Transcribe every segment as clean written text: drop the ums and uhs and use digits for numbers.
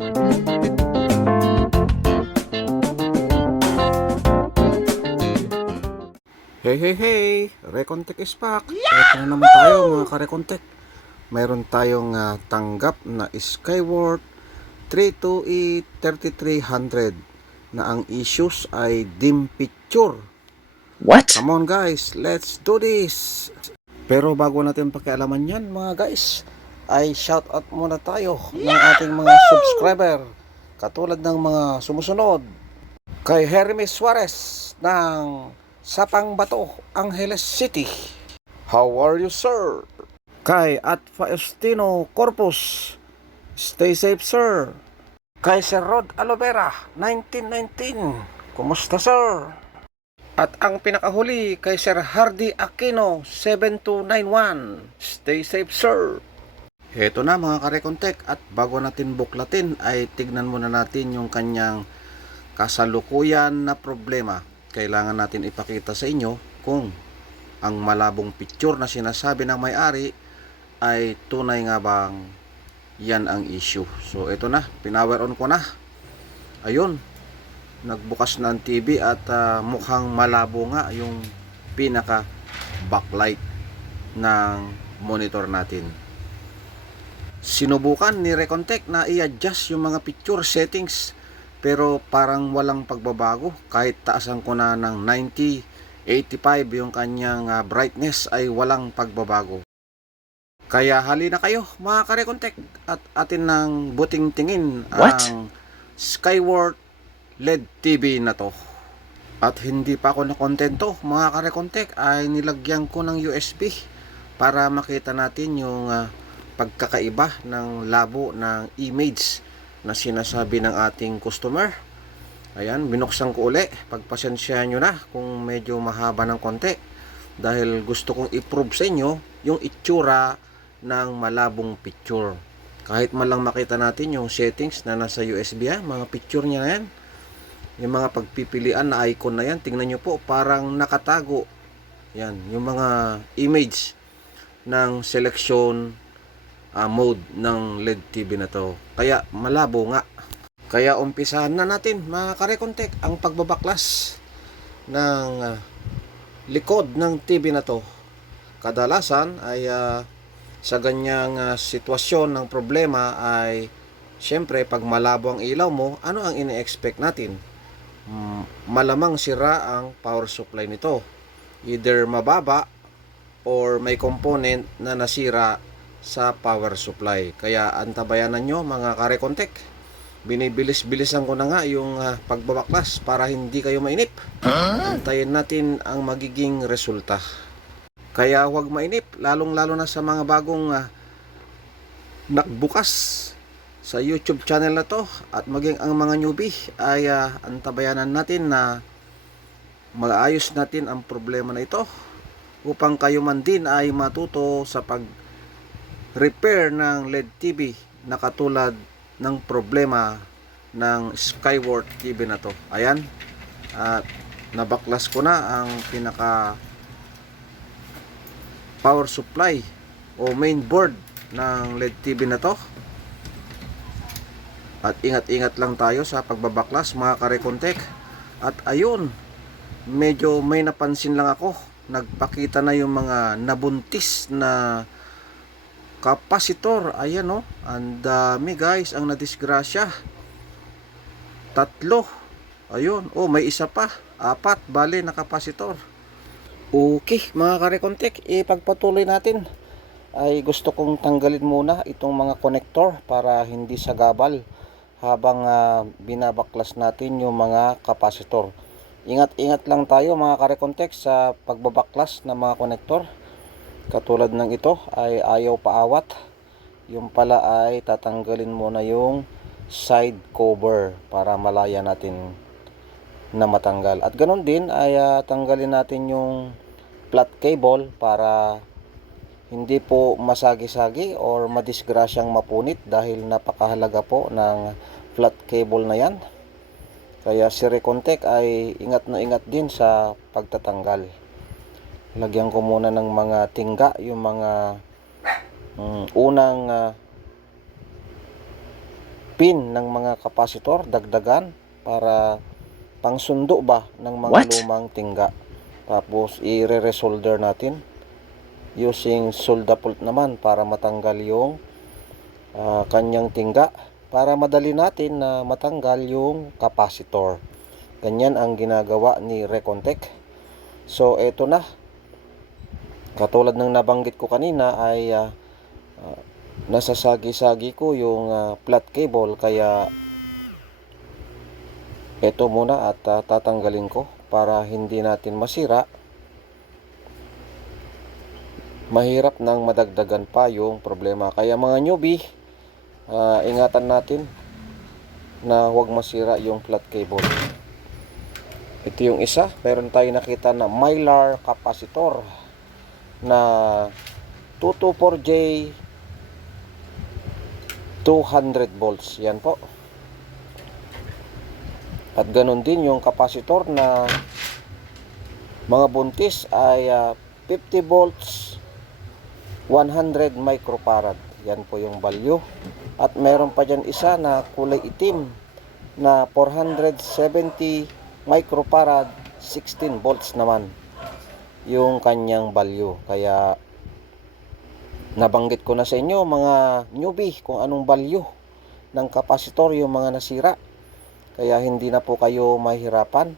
Hey, hey, hey! Recontek is back. Ito na naman tayo mga ka-Recontek. Mayroon tayong tanggap na Skyward 32E 3300 na ang issues ay dim picture. What? Come on guys, let's do this! Pero bago natin pakialaman yan mga guys, ay shoutout muna tayo ng ating mga subscriber. Katulad ng mga sumusunod. Kay Hermes Suarez ng Sapang Bato, Angeles City. How are you, sir? Kay at Faustino Corpus. Stay safe, sir. Kay Sir Rod Alovera, 1919. Kumusta, sir? At ang pinakahuli kay Sir Hardy Aquino, 7291. Stay safe, sir. Heto na mga ka-Recontek, at bago natin buklatin ay tignan muna natin yung kanyang kasalukuyan na problema. Kailangan natin ipakita sa inyo kung ang malabong picture na sinasabi ng may-ari ay tunay nga bang yan ang issue. So ito na, pinower on ko na. Ayun, nagbukas na ang TV at mukhang malabo nga yung pinaka backlight ng monitor natin. Sinubukan ni Recontek na i-adjust yung mga picture settings, pero parang walang pagbabago. Kahit taasan ko na ng 90, 85 yung kanyang brightness ay walang pagbabago. Kaya halina kayo mga ka-Recontek at atin nang buting tingin ang Skyward LED TV na to. At hindi pa ako nakontento mga ka-Recontek, ay nilagyan ko ng USB para makita natin yung pagkakaiba ng labo ng image na sinasabi ng ating customer. Ayan, binuksan ko uli. Pagpasensyahan nyo na kung medyo mahaba ng konti, dahil gusto kong i-prove sa inyo yung itsura ng malabong picture. Kahit man lang makita natin yung settings na nasa USB, mga picture niya na yan, yung mga pagpipilian na icon na yan, tingnan nyo po, parang nakatago yan, yung mga image ng selection mode ng LED TV na to. Kaya malabo nga. Kaya umpisahan na natin mga ka-Recontek ang pagbabaklas ng likod ng TV na to. Kadalasan ay sa ganyang sitwasyon ng problema ay syempre pag malabo ang ilaw mo, ano ang ini-expect natin? Malamang sira ang power supply nito. Either mababa or may component na nasira sa power supply. Kaya antabayanan nyo mga ka-Recontek. Binibilis-bilisan ko na nga yung pagbabaklas para hindi kayo mainip. Antayin natin ang magiging resulta. Kaya huwag mainip, lalong-lalo na sa mga bagong nagbukas sa YouTube channel na to, at maging ang mga newbie ay antabayanan natin na maayos natin ang problema na ito upang kayo man din ay matuto sa repair ng LED TV na katulad ng problema ng Skyward TV na to. Ayan, at nabaklas ko na ang pinaka power supply o main board ng LED TV na to. At ingat-ingat lang tayo sa pagbabaklas mga ka-Recontek. At ayun, medyo may napansin lang ako, nagpakita na yung mga nabuntis na kapasitor. Ayan o, ang dami guys ang nadisgrasya. 3. Ayun, may isa pa, 4 bali na kapasitor. Okay mga ka-Recontek, ipagpatuloy natin. Ay gusto kong tanggalin muna itong mga connector para hindi sagabal habang binabaklas natin yung mga kapasitor. Ingat-ingat lang tayo mga ka-Recontek sa pagbabaklas ng mga connector. Katulad ng ito ay ayaw paawat. Yung pala ay tatanggalin muna yung side cover para malaya natin na matanggal. At ganoon din ay tanggalin natin yung flat cable para hindi po masagi-sagi or madisgrasyang mapunit, dahil napakahalaga po ng flat cable na yan. Kaya si Recontek ay ingat na ingat din sa pagtatanggal. Lagyan ko muna ng mga tingga yung mga unang pin ng mga kapasitor, dagdagan para pangsundo ba ng mga lumang tingga. Tapos i-resolder natin using soldapult naman para matanggal yung kanyang tingga, para madali natin na matanggal yung kapasitor. Ganyan ang ginagawa ni Recontech. So eto na, katulad ng nabanggit ko kanina ay nasasagi-sagi ko yung flat cable, kaya eto muna at tatanggalin ko para hindi natin masira. Mahirap nang madagdagan pa yung problema. Kaya mga newbie, ingatan natin na huwag masira yung flat cable. Ito yung isa, meron tayo nakita na Mylar capacitor na 224J 200 volts. Yan po. At ganun din yung capacitor na mga buntis ay 50 volts 100 microfarad. Yan po yung value. At meron pa dyan isa na kulay itim na 470 microfarad 16 volts naman yung kanyang value. Kaya nabanggit ko na sa inyo mga newbie kung anong value ng kapasitor yung mga nasira. Kaya hindi na po kayo mahirapan.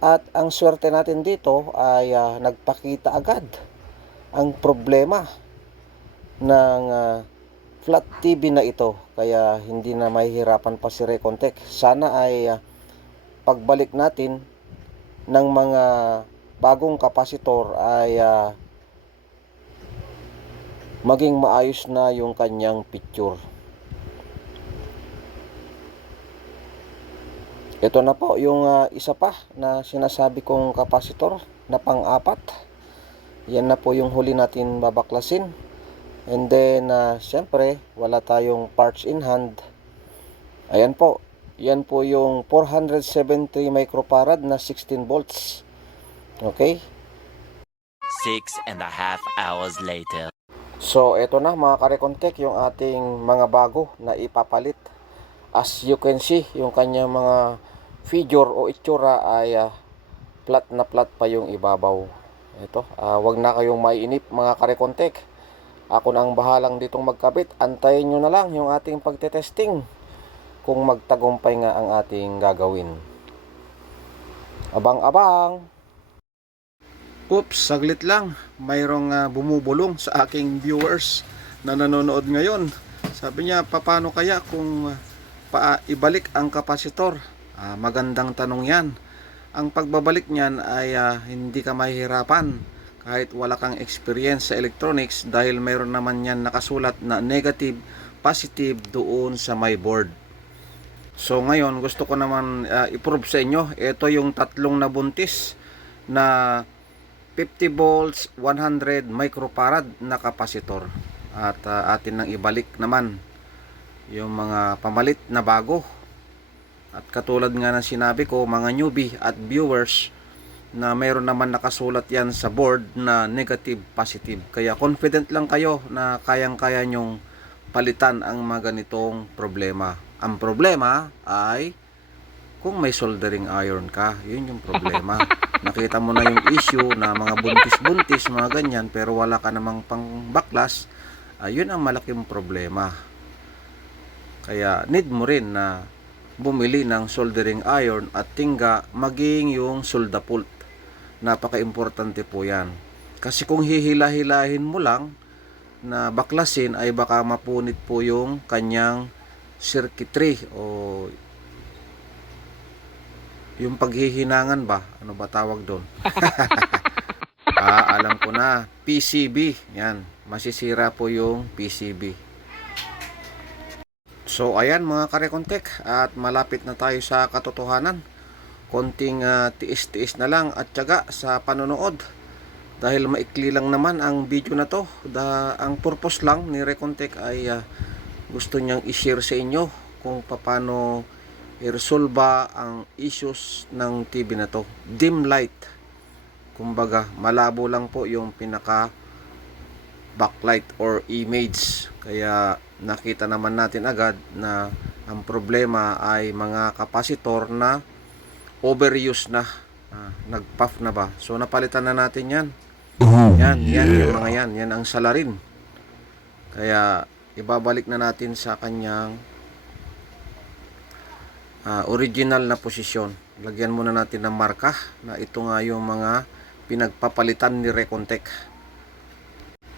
At ang swerte natin dito ay nagpakita agad ang problema ng flat TV na ito. Kaya hindi na mahihirapan pa si Recontech. Sana ay pagbalik natin ng mga bagong kapasitor ay maging maayos na yung kanyang picture. Ito na po yung isa pa na sinasabi kong kapasitor na pang-apat. Yan na po yung huli natin babaklasin. And then syempre wala tayong parts in hand. Ayan po. Yan po yung 470 microfarad na 16 volts. Okay? 6.5 hours later. So, eto na mga ka-Recontech, yung ating mga bago na ipapalit. As you can see, yung kanya mga figure o itsura ay flat na flat pa yung ibabaw. Ito, wag na kayong maiinip mga ka-Recontech. Ako na ang bahalang ditong magkabit. Antayin nyo na lang yung ating pagtetesting kung magtagumpay nga ang ating gagawin. Abang-abang! Oops, saglit lang. Mayroong bumubulong sa aking viewers na nanonood ngayon. Sabi niya, paano kaya kung ibalik ang kapasitor? Magandang tanong yan. Ang pagbabalik niyan ay hindi ka mahihirapan kahit wala kang experience sa electronics, dahil mayroon naman yan nakasulat na negative, positive doon sa my board. So ngayon gusto ko naman i-prove sa inyo. Ito yung tatlong nabuntis na 50 volts 100 microfarad na kapasitor. At atin nang ibalik naman yung mga pamalit na bago. At katulad nga ng sinabi ko mga newbie at viewers, na mayroon naman nakasulat yan sa board na negative positive. Kaya confident lang kayo na kayang-kaya nyong palitan ang mga ganitong problema. Ang problema ay kung may soldering iron ka, yun yung problema. Nakita mo na yung issue na mga buntis-buntis, mga ganyan, pero wala ka namang pang baklas, yun ang malaking problema. Kaya need mo rin na bumili ng soldering iron at tingga, maging yung soldapult. Napaka-importante po yan. Kasi kung hihila-hilahin mo lang na baklasin, ay baka mapunit po yung kanyang circuitry o yung paghihinangan ba? Ano ba tawag doon? Alam ko na. PCB. Yan. Masisira po yung PCB. So, ayan mga ka-Recontech. At malapit na tayo sa katotohanan. Konting tiis-tiis na lang at tiyaga sa panonood. Dahil maikli lang naman ang video na to. Ang purpose lang ni Recontech ay gusto niyang i-share sa inyo kung paano i-resolve ang issues ng TV na to. Dim light. Kumbaga, malabo lang po yung pinaka backlight or image. Kaya nakita naman natin agad na Ang problema ay mga kapasitor na overuse na. Nag-puff na ba? So napalitan na natin yan. Yan yung mga yan. Yan ang salarin. Kaya ibabalik na natin sa kanyang original na posisyon. Lagyan muna natin ng marka na ito nga yung mga pinagpapalitan ni Recontech.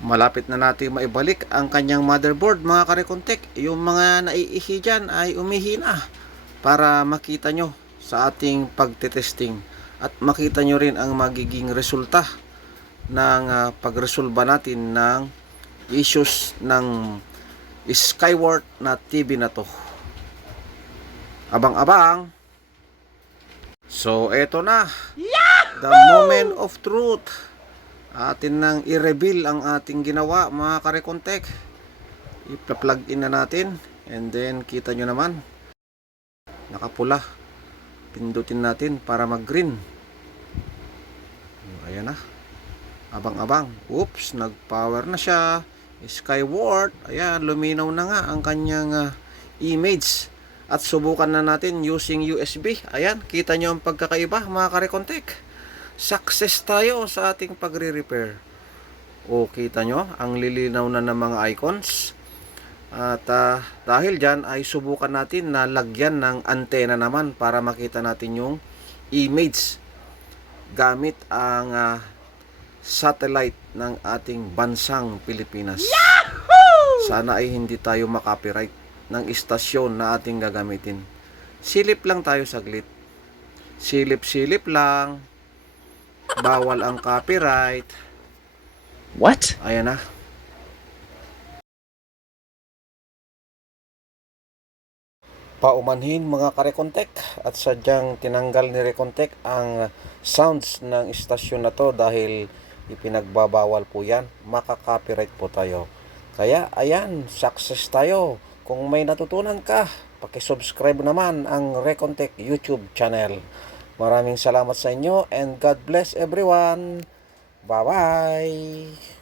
Malapit na natin maibalik ang kanyang motherboard, mga ka-Recontech. Yung mga naiihi dyan ay umihi na para makita nyo sa ating pagtetesting at makita nyo rin ang magiging resulta ng pagresolba natin ng issues ng Skyward na TV na to. Abang-abang. So eto na, the moment of truth. Atin nang i-reveal ang ating ginawa, mga ka-Recontech. I-plug in na natin, and then kita nyo naman nakapula. Pindutin natin para mag-green. Ayan na, abang-abang. Oops, nag-power na siya. Skyward, ayan, luminaw na nga ang kanyang image. At subukan na natin using USB. Ayan, kita nyo ang pagkakaiba, mga ka-Recontech. Success tayo sa ating pagre-repair. O, kita nyo, ang lilinaw na ng mga icons. At dahil dyan ay subukan natin na lagyan ng antena naman para makita natin yung image gamit ang satellite ng ating bansang Pilipinas. Sana ay hindi tayo makopyright ng istasyon na ating gagamitin. Silip lang tayo saglit. Silip-silip lang. Bawal ang copyright. What? Ayan na. Paumanhin, mga ka-Recontech, at sadyang tinanggal ni Recontech ang sounds ng istasyon na to dahil ipinagbabawal po yan. Maka-copyright po tayo. Kaya ayan, success tayo. Kung may natutunan ka, paki-subscribe naman ang Recontech YouTube channel. Maraming salamat sa inyo and God bless everyone. Bye-bye!